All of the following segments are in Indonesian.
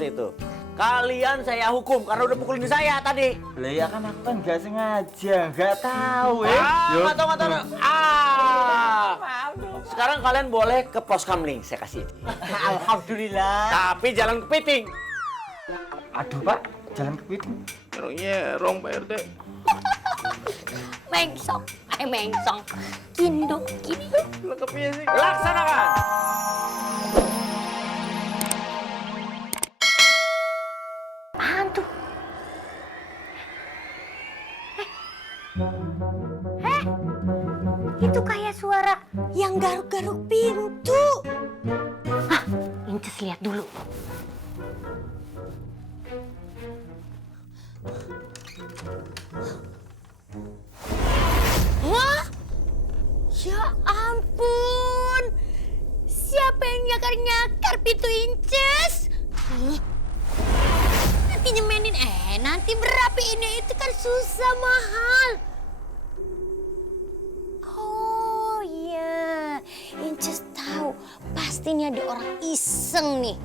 seperti itu. Kalian saya hukum karena udah pukulin saya tadi. Lah ya kan aku kan nggak sengaja, nggak tahu Nggak tahu. Sekarang kalian boleh ke pos kamling, saya kasih. Alhamdulillah. Tapi jalan kepiting. Aduh Pak, jalan kepiting. Nyerong Pak RT. Mengsong. Mengsong. Kindok. Laksanakan. Apaan tuh? Itu kayak suara yang garuk-garuk pintu. Hah, Inces lihat dulu. Wah, ya ampun. Siapa yang nyakar-nyakar pintu Inces? Nanti nyemenin, nanti berapiinnya itu kan susah, mahal. Oh iya, Inces tahu. Pasti ini ada orang iseng nih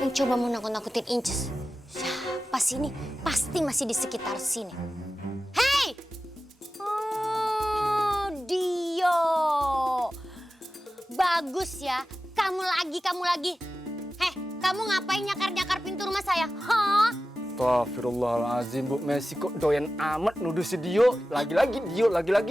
yang coba mau nakut-nakutin Inces. Siapa sih ini? Pasti masih di sekitar sini. Hei! Oh, Dio. Bagus ya, kamu lagi. Heh, kamu ngapain nyakar-nyakar pintu rumah saya? Hah? Astagfirullahaladzim, Bu Messi kok doyan amat nuduh si Dio. Lagi-lagi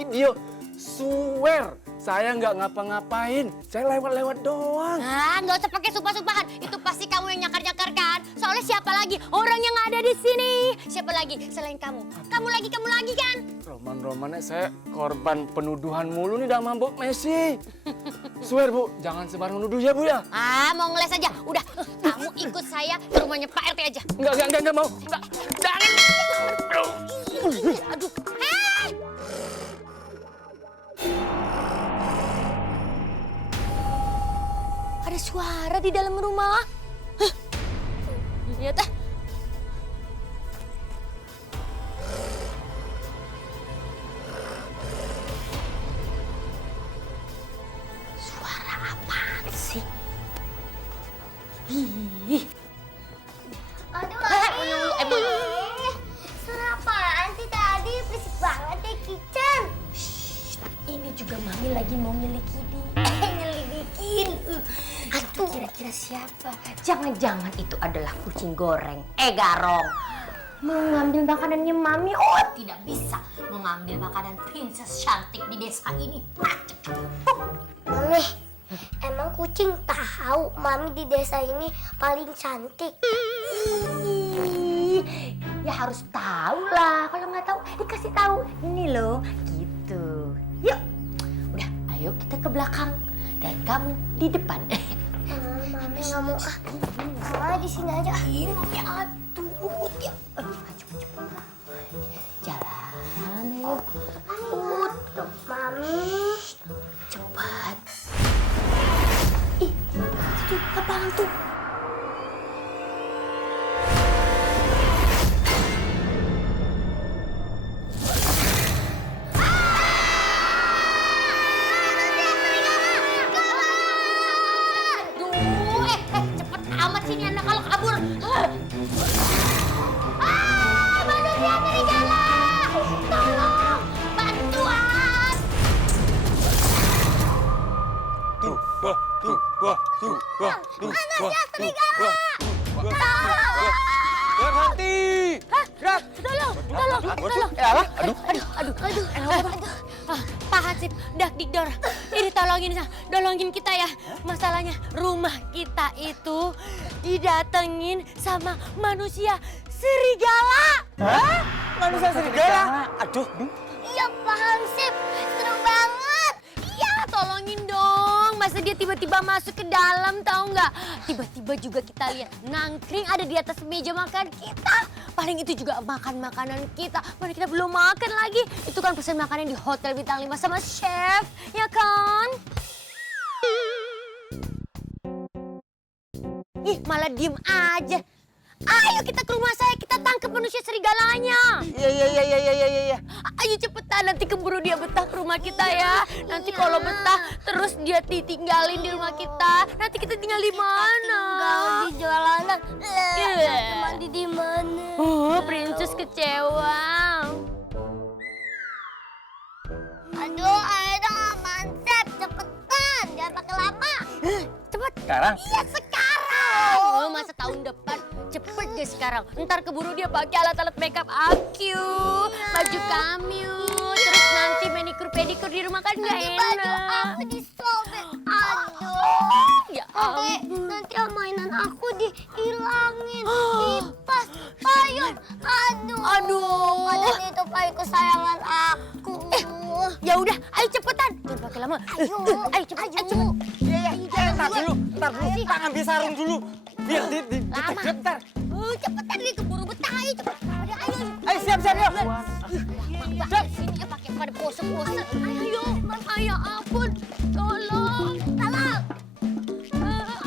Dio. Swear, saya nggak ngapa-ngapain. Saya lewat-lewat doang. Ah, nggak usah pakai sumpah-sumpahan. Itu pasti kamu yang nyakar-nyakar kan? Soalnya siapa lagi orang yang ada di sini? Siapa lagi selain kamu? Kamu lagi kan? Roman-romannya saya korban penuduhan mulu nih sama Bu Messi. Swear Bu, jangan sembarang nuduh ya Bu ya. Ah, mau ngeles aja. Udah, kamu ikut saya ke rumahnya Pak RT aja. Enggak mau. Enggak, jangan. Aduh. Hei! Ada suara di dalam rumah. Hah? Lihat ah. Suara apaan sih? Ih. Aduh, Mami. Suara apaan sih tadi? Berisik banget deh, Kitchen. Ini juga Mami lagi mau nyelidikin. Itu kira-kira siapa? Jangan-jangan itu adalah kucing goreng. Garong. Mau ngambil makanannya Mami? Oh, tidak bisa. Mau ngambil makanan princess cantik di desa ini. Mami, emang kucing tahu Mami di desa ini paling cantik? Ya harus tahu lah. Kalau nggak tahu, dikasih tahu. Ini loh, gitu. Yuk, udah, ayo kita ke belakang dan kamu di depan. Mami nggak mau Mama di sini aja. Ini Mami aduh. Ya, maju. Jalan, ayo. Mami. Cepat. Ih, itu apaan tuh? Cepet amat sini anak kalau kabur. Manusia serigala! Tolong, bantuan! Manusia serigala! Berhenti! Gerak! Tolong! Aduh. Pak Hansip, Dak Dikdor, ini tolongin kita ya. Masalahnya rumah kita itu didatengin sama manusia serigala. Hah? Manusia serigala? Aduh. Iya, Pak Hansip. Serem banget. Iya, tolongin dong. Masa dia tiba-tiba masuk ke dalam, tahu nggak? Tiba-tiba juga kita lihat nangkring ada di atas meja makan kita. Paling itu juga makan makanan kita. Mana kita belum makan lagi. Itu kan pesan makanan di Hotel Bintang 5 sama chef, ya kan? Ih, malah diem aja. Ayo kita ke rumah saya, kita tangkap manusia serigalanya. Iya. Ayo cepetan, nanti keburu dia betah ke rumah kita ya. Nanti kalau betah terus dia ditinggalin di rumah kita, nanti kita tinggal di mana? Tinggal di jalanan. Iya. Mandi di mana? Princess kecewa. Aduh, ayo dong, mantap, cepetan, jangan pakai lama. Cepet. Sekarang? Iya sekarang. Oh, masa tahun depan. Cepet deh sekarang. Ntar keburu dia pakai alat-alat makeup aku, baju kamu, terus nanti manicure pedicure di rumah kan nggak Nanti baju enak. aku disobek. Aduh. Ya Nanti mainan aku dihilangin, kipas, payung. Aduh. Padahal itu payung kesayangan aku. Ya udah, ayo cepetan. Jangan pakai lama. Ayo cepet, ayo cepet. Ntar dulu. Tak ambil sarung dulu. Biar Lama. bentar. Cepetan nih keburu betah. Ayo cepet. Ayo. Ayo siap. Mbak, sini ya pakai pada pose-pose. Ayo, ampun. Tolong.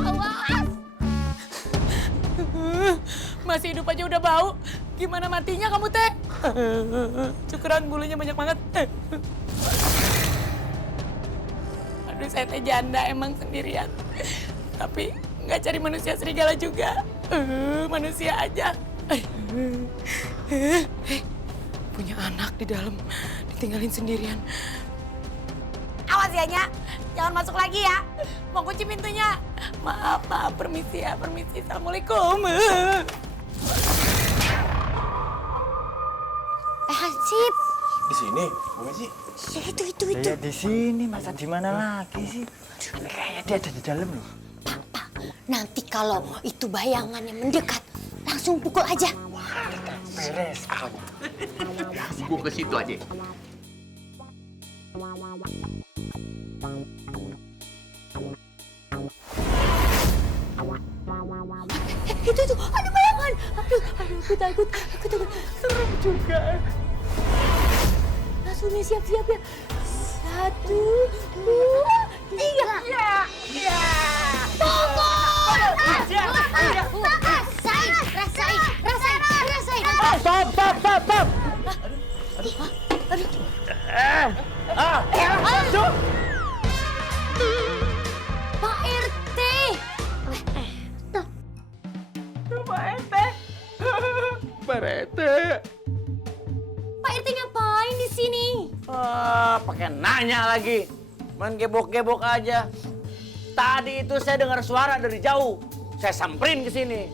Awas. Masih hidup aja udah bau. Gimana matinya kamu teh? Cukuran bulunya banyak banget. Aduh, saya teh janda emang sendirian. Tapi nggak cari manusia serigala juga. Manusia aja. Punya anak di dalam, ditinggalin sendirian. Awas ya, Nya. Jangan masuk lagi ya. Mau kunci pintunya. Maaf, permisi ya, permisi. Assalamualaikum. Hansip. Di sini, Bu Messi. Ya, itu. Ya di sini, masa di mana lagi sih? Kayaknya dia ada di dalam loh. Pak, nanti kalau itu bayangannya mendekat, langsung pukul aja. Beres. Gua ke situ aja. Itu, ada bayangan. Aduh, aku takut. Serem juga. Langsung nih, siap-siap ya. 1, 2, 3. Ya. Pukul! Rasain. Stop. Pak RT. Pak Rete. Pak RT ngapain di sini? Pakai nanya lagi. Main gebok-gebok aja. Tadi itu saya dengar suara dari jauh. Saya samperin ke sini.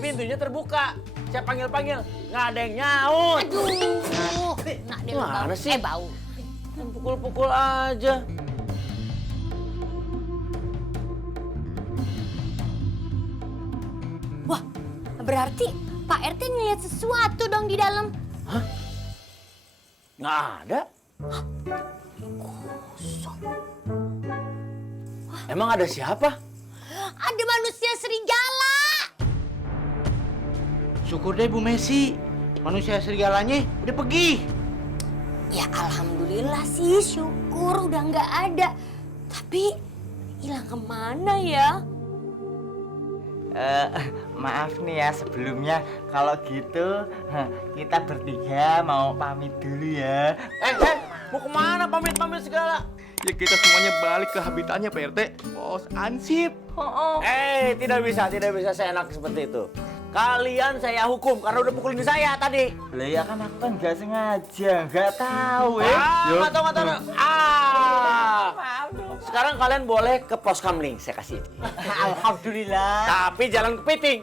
Pintunya terbuka. Saya panggil-panggil, nggak ada yang nyaut. Aduh. Nah, dia Mana bau. sih? Bau. Pukul-pukul aja. Wah, berarti Pak RT ngeliat sesuatu dong di dalam. Nggak ada. Emang ada siapa? Ada manusia serigala. Syukur deh Bu Messi. Manusia serigalanya udah pergi. Ya alhamdulillah sih, syukur udah nggak ada. Tapi hilang kemana ya? Maaf nih ya sebelumnya, kalau gitu kita bertiga mau pamit dulu ya. Mau kemana pamit-pamit segala? Ya kita semuanya balik ke habitatnya Pak RT. Pos ansip. Tidak bisa seenak seperti itu. Kalian saya hukum karena udah pukulin saya tadi. Lah ya kan aku kan nggak sengaja, nggak tahu Nggak tahu. Sekarang kalian boleh ke pos kamling, saya kasih. Alhamdulillah. Tapi jalan kepiting.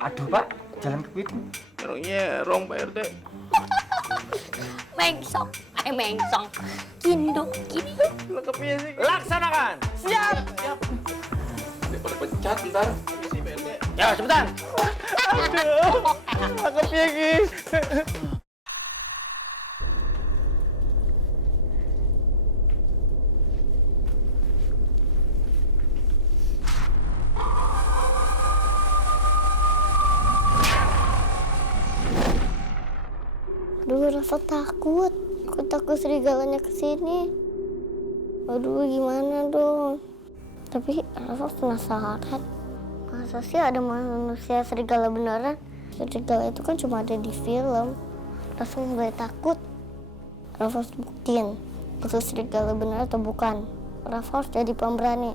Aduh Pak, jalan kepiting. Rong Pak RT. Mengsong. Kindok. Lengkapnya sih. Laksanakan. Siap. Daripada pecat ntar. Misi Pak RT. Ya, cepetan. Lengkapnya Ki. Aduh, Rafa takut. Aku takut serigalanya kesini. Aduh, gimana dong? Tapi Rafa penasaran. Masa sih ada manusia serigala beneran? Serigala itu kan cuma ada di film. Rafa nggak boleh takut. Rafa harus buktiin itu serigala bener atau bukan. Rafa harus jadi pemberani.